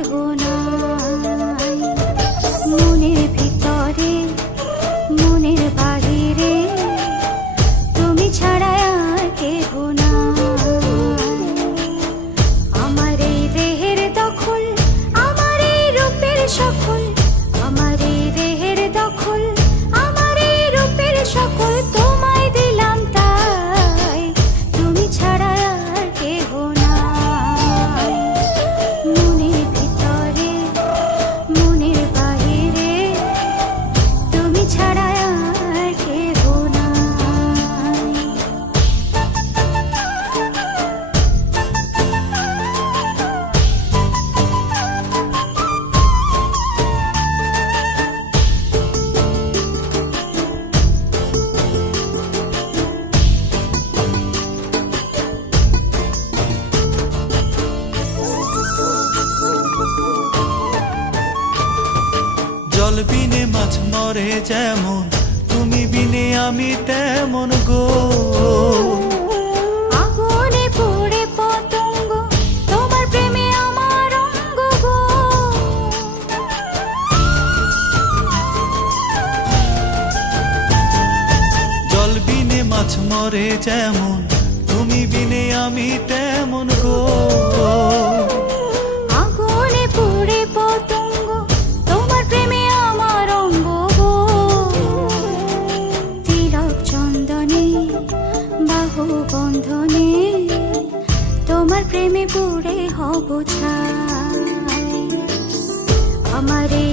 কেহ নাই। মনের ভিতরে মনের বাহিরে তুমি ছাড়া আর কেহ নাই। আমার এই দেহের দখল, আমার এই রূপের সকল, আমার এই দেহের দখল, আমার এই রূপের সকল তোমায় দিলাম তাই, তুমি ছাড়া আর কেহ নাই। মনের ভিতরে মনের বাহিরে তুমি ছাড়া আর কেহ নাই। জল বিনে মাছ মরে যেমন, তুমি বিনে আমি তেমন গো। আগুনে পড়ে পতঙ্গ, তোমার প্রেমে আমার অঙ্গ গো। জল বিনে মাছ মরে যেমন, তুমি বিনে আমি তেমন গো। আগুনে পড়ে পতঙ্গ, তোমার প্রেমে আমার অঙ্গ গো। তিলক চন্দনে বাহু বন্ধনে তোমার প্রেমে পুড়ে হব ছাই। আমার এই